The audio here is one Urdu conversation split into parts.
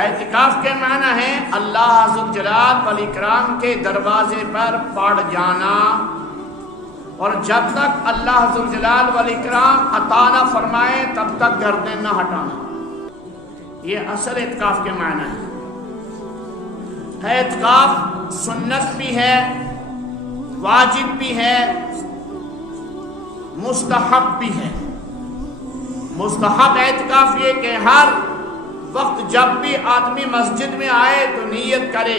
اعتکاف کے معنی ہے اللہ ذوالجلال والاکرام کے دروازے پر پڑ جانا، اور جب تک اللہ ذوالجلال والاکرام عطا نہ فرمائے تب تک گردن نہ ہٹانا۔ یہ اصل اعتکاف کے معنی ہے۔ اعتکاف سنت بھی ہے، واجب بھی ہے، مستحب بھی ہے۔ مستحب اعتکاف یہ کہ ہر وقت جب بھی آدمی مسجد میں آئے تو نیت کرے،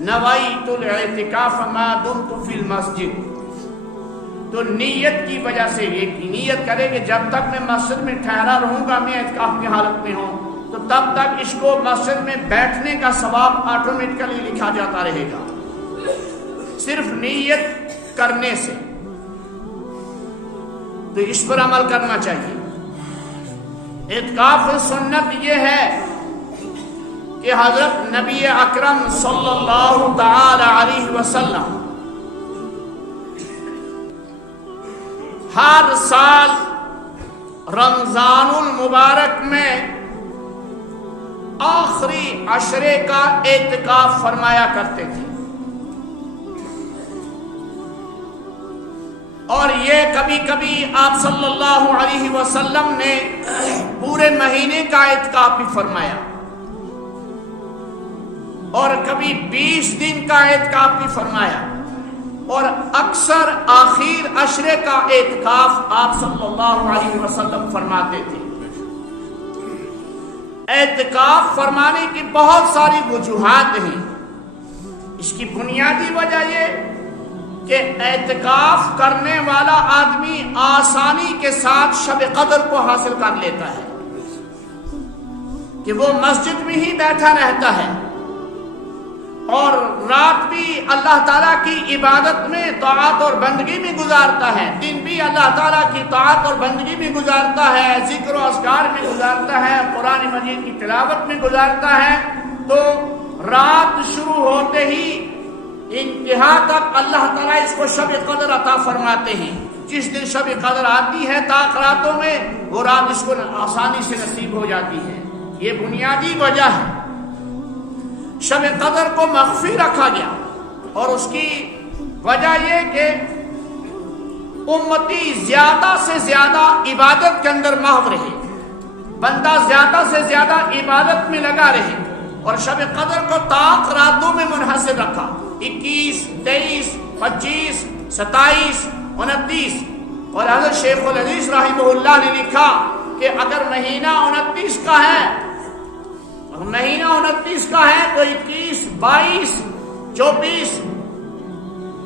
نویت الاعتکاف ما دمت فی المسجد، تو نیت کی وجہ سے یہ نیت کرے کہ جب تک میں مسجد میں ٹھہرا رہوں گا، میں اعتکاف کی حالت میں ہوں، تو تب تک اس کو مسجد میں بیٹھنے کا ثواب آٹومیٹکلی لکھا جاتا رہے گا، صرف نیت کرنے سے۔ تو اس پر عمل کرنا چاہیے۔ اعتکاف سنت یہ ہے کہ حضرت نبی اکرم صلی اللہ تعالی علیہ وسلم ہر سال رمضان المبارک میں آخری عشرے کا اعتکاف فرمایا کرتے تھے، اور یہ کبھی کبھی آپ صلی اللہ علیہ وسلم نے پورے مہینے کا اعتکاف بھی فرمایا، اور کبھی 20 دن کا اعتکاف بھی فرمایا، اور اکثر آخر عشرے کا اعتکاف آپ صلی اللہ علیہ وسلم فرماتے تھے۔ اعتکاف فرمانے کی بہت ساری وجوہات ہیں۔ اس کی بنیادی وجہ یہ کہ اعتکاف کرنے والا آدمی آسانی کے ساتھ شب قدر کو حاصل کر لیتا ہے، کہ وہ مسجد میں ہی بیٹھا رہتا ہے اور رات بھی اللہ تعالیٰ کی عبادت میں طاعت اور بندگی میں گزارتا ہے، دن بھی اللہ تعالیٰ کی طاعت اور بندگی میں گزارتا ہے، ذکر و اذکار میں گزارتا ہے، قرآن مجید کی تلاوت میں گزارتا ہے، تو رات شروع ہوتے ہی انتہا تک اللہ تعالیٰ اس کو شب قدر عطا فرماتے ہیں۔ جس دن شب قدر آتی ہے طاق راتوں میں، وہ رات اس کو آسانی سے نصیب ہو جاتی ہے۔ یہ بنیادی وجہ ہے۔ شب قدر کو مخفی رکھا گیا، اور اس کی وجہ یہ کہ امتی زیادہ سے زیادہ عبادت کے اندر محو رہے، بندہ زیادہ سے زیادہ عبادت میں لگا رہے، اور شب قدر کو طاق راتوں میں منحصر رکھا، 21، 23، 25، 27، 29۔ اور حضرت شیخ الحدیث رحمہ اللہ نے لکھا کہ اگر مہینہ 29 کا ہے، تو 21، 22، 24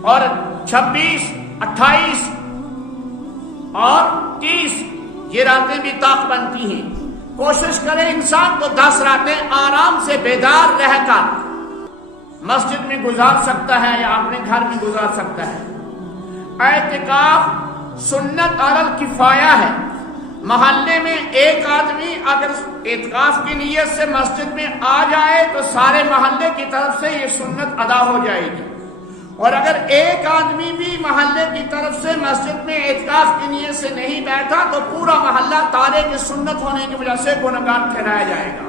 اور 26، 28 اور 30 یہ راتیں بھی طاق بنتی ہیں۔ کوشش کرے انسان تو 10 راتیں آرام سے بیدار رہ کر مسجد میں گزار سکتا ہے، یا اپنے گھر میں گزار سکتا ہے۔ اعتکاف سنت علی الکفایہ ہے۔ محلے میں ایک آدمی اگر اعتکاف کی نیت سے مسجد میں آ جائے تو سارے محلے کی طرف سے یہ سنت ادا ہو جائے گی، اور اگر ایک آدمی بھی محلے کی طرف سے مسجد میں اعتکاف کی نیت سے نہیں بیٹھا تو پورا محلہ تارک سنت ہونے کی وجہ سے گنہگار ٹھہرایا جائے گا۔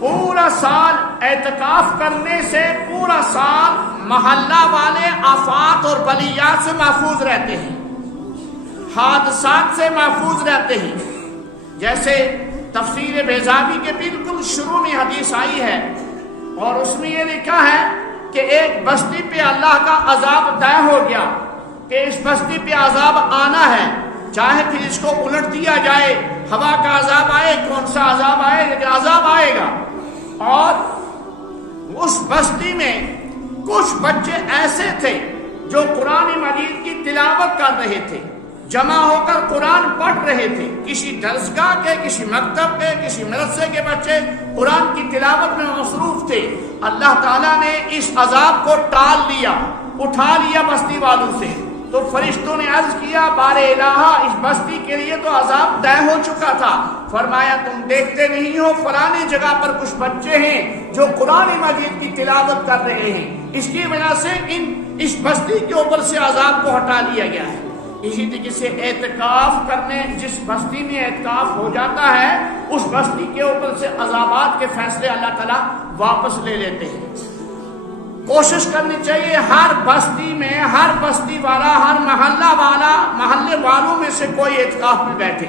پورا سال اعتکاف کرنے سے پورا سال محلہ والے آفات اور بلیات سے محفوظ رہتے ہیں، حادثات سے محفوظ رہتے ہیں۔ جیسے تفسیر بیضاوی کے بالکل شروع میں حدیث آئی ہے، اور اس میں یہ لکھا ہے کہ ایک بستی پہ اللہ کا عذاب طے ہو گیا کہ اس بستی پہ عذاب آنا ہے، چاہے پھر اس کو الٹ دیا جائے، ہوا کا عذاب آئے، کون سا عذاب آئے، لیکن عذاب آئے گا۔ اور اس بستی میں کچھ بچے ایسے تھے جو قرآن مجید کی تلاوت کر رہے تھے، جمع ہو کر قرآن پڑھ رہے تھے، کسی درسگاہ کے، کسی مکتب کے، کسی مدرسے کے بچے قرآن کی تلاوت میں مصروف تھے۔ اللہ تعالیٰ نے اس عذاب کو ٹال لیا، اٹھا لیا بستی والوں سے، تو فرشتوں نے عرض کیا بار الہ اس بستی کے لیے تو عذاب طے ہو چکا تھا۔ فرمایا تم دیکھتے نہیں ہو فلانے جگہ پر کچھ بچے ہیں جو قرآن مجید کی تلاوت کر رہے ہیں، اس کی وجہ سے اس بستی کے اوپر سے عذاب کو ہٹا لیا گیا ہے۔ اسی طریقے سے اعتکاف کرنے، جس بستی میں اعتکاف ہو جاتا ہے اس بستی کے اوپر سے عذابات کے فیصلے اللہ تعالیٰ واپس لے لیتے ہیں۔ کوشش کرنی چاہیے ہر بستی میں، ہر بستی والا، ہر محلہ والا، محلے والوں میں سے کوئی اعتکاف میں بیٹھے۔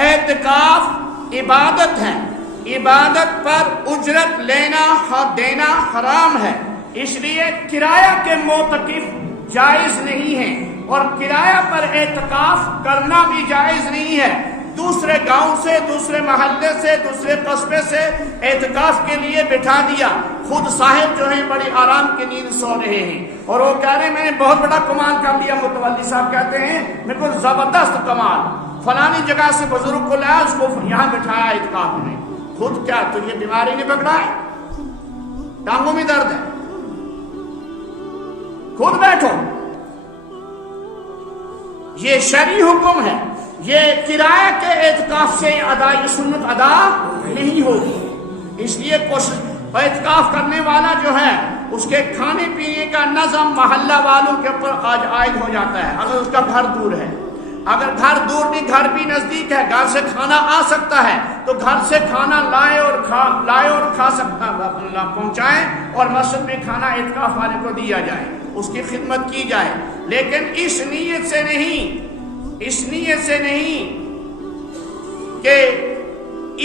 اعتکاف عبادت ہے، عبادت پر اجرت لینا اور دینا حرام ہے، اس لیے کرایہ کے معتکف جائز نہیں ہے، اور کرایہ پر اعتکاف کرنا بھی جائز نہیں ہے۔ دوسرے گاؤں سے، دوسرے محلے سے، دوسرے قصبے سے اعتکاف کے لیے بٹھا دیا، خود صاحب جو ہیں بڑی آرام کی نیند سو رہے ہیں، اور وہ کہہ رہے ہیں میں نے بہت بڑا کمال کر لیا۔ متولی صاحب کہتے ہیں میرے کو زبردست کمال، فلانی جگہ سے بزرگ کو لایا، اس کو یہاں بٹھایا اعتکاف میں۔ خود کیا تجھے بیماری نہیں پکڑا ہے؟ ٹانگوں میں درد ہے، خود بیٹھو۔ یہ شرعی حکم ہے، یہ کرایہ کے اعتکاف سے ادائی سنت ادا نہیں ہوگی۔ اس لیے کوشش، اعتکاف کرنے والا جو ہے اس کے کھانے پینے کا نظم محلہ والوں کے اوپر عائد ہو جاتا ہے۔ اگر اس کا گھر دور ہے، اگر گھر دور نہیں، گھر بھی نزدیک ہے، گھر سے کھانا آ سکتا ہے تو گھر سے کھانا لائے اور کھا سکتا پہنچائیں، اور مسجد میں کھانا اعتکاف والے کو دیا جائے، اس کی خدمت کی جائے، لیکن اس نیت سے نہیں کہ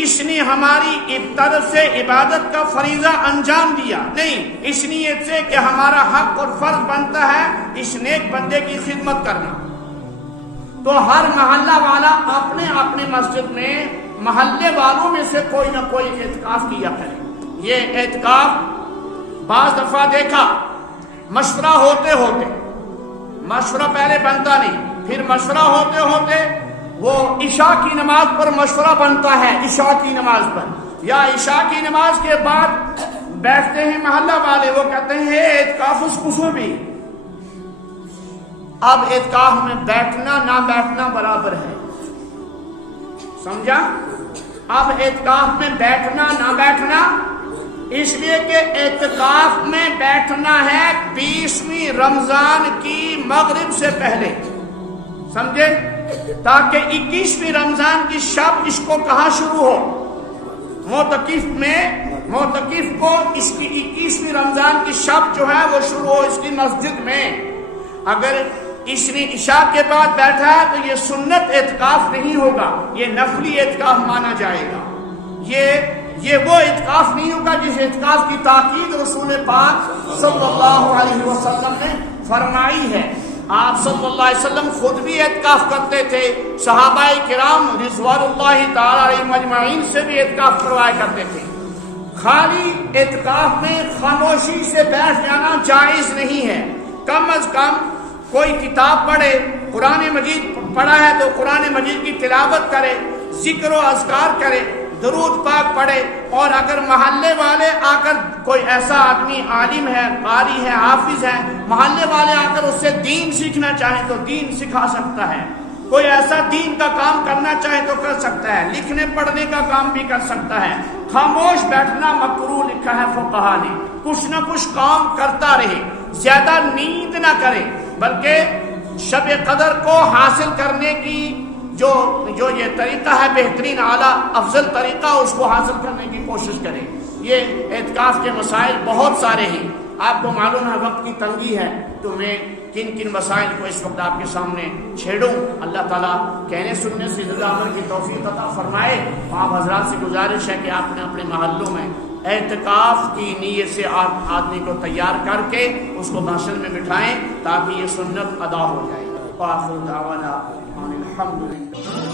اس نے ہماری طرف سے عبادت کا فریضہ انجام دیا، نہیں، اس نیت سے کہ ہمارا حق اور فرض بنتا ہے اس نیک بندے کی خدمت کرنا۔ تو ہر محلہ والا اپنے اپنے مسجد میں محلے والوں میں سے کوئی نہ کوئی اعتکاف کیا کرے۔ یہ اعتکاف بعض دفعہ دیکھا مشورہ ہوتے مشورہ پہلے بنتا نہیں، پھر مشورہ ہوتے وہ عشاء کی نماز پر مشورہ بنتا ہے، عشاء کی نماز پر، یا عشاء کی نماز کے بعد بیٹھتے ہیں محلہ والے، وہ کہتے ہیں اعتکاف اس قصو بھی۔ اب اعتکاف میں بیٹھنا نہ بیٹھنا برابر ہے، سمجھا؟ اب اعتکاف میں بیٹھنا نہ بیٹھنا، اس لیے کہ اعتکاف میں بیٹھنا ہے 20ویں رمضان کی مغرب سے پہلے، سمجھے؟ تاکہ 21ویں رمضان کی شب اس کو کہاں شروع ہو، معتکف کو اس کی 21ویں رمضان کی شب جو ہے وہ شروع ہو اس کی مسجد میں۔ اگر اس نے عشاء کے بعد بیٹھا ہے تو یہ سنت اعتکاف نہیں ہوگا، یہ نفلی اعتکاف مانا جائے گا۔ یہ وہ اعتکاف نہیں ہوگا جس اعتکاف کی تاکید رسول پاک صلی اللہ علیہ وسلم نے فرمائی ہے۔ آپ صلی اللہ علیہ وسلم خود بھی اعتکاف کرتے تھے، صحابہ کرام رضوان اللہ تعالی علیہم اجمعین سے بھی اعتکاف کروایا کرتے تھے۔ خالی اعتکاف میں خاموشی سے بیٹھ جانا جائز نہیں ہے، کم از کم کوئی کتاب پڑھے، قرآن مجید پڑھا ہے تو قرآن مجید کی تلاوت کرے، ذکر و اذکار کرے، درود پاک پڑھے، اور اگر محلے والے آ کر کوئی ایسا آدمی عالم ہے، قاری ہے، حافظ ہے، محلے والے آ کر اس سے دین سیکھنا چاہیں تو دین سکھا سکتا ہے، کوئی ایسا دین کا کام کرنا چاہے تو کر سکتا ہے، لکھنے پڑھنے کا کام بھی کر سکتا ہے۔ خاموش بیٹھنا مکروہ لکھا ہے فقہا نے، کچھ نہ کچھ کام کرتا رہے، زیادہ نیند نہ کرے، بلکہ شب قدر کو حاصل کرنے کی جو یہ طریقہ ہے بہترین اعلیٰ افضل طریقہ، اس کو حاصل کرنے کی کوشش کریں۔ یہ اعتکاف کے مسائل بہت سارے ہیں، آپ کو معلوم ہے وقت کی تنگی ہے تو میں کن مسائل کو اس وقت آپ کے سامنے چھیڑوں۔ اللہ تعالیٰ کہنے سننے سے زیادہ عمل کی توفیق عطا فرمائے۔ آپ حضرات سے گزارش ہے کہ آپ نے اپنے محلوں میں اعتکاف کی نیت سے آدمی کو تیار کر کے اس کو محشر میں بٹھائیں تاکہ یہ سنت ادا ہو جائے۔ وآخر دعوانا الحمد للہ۔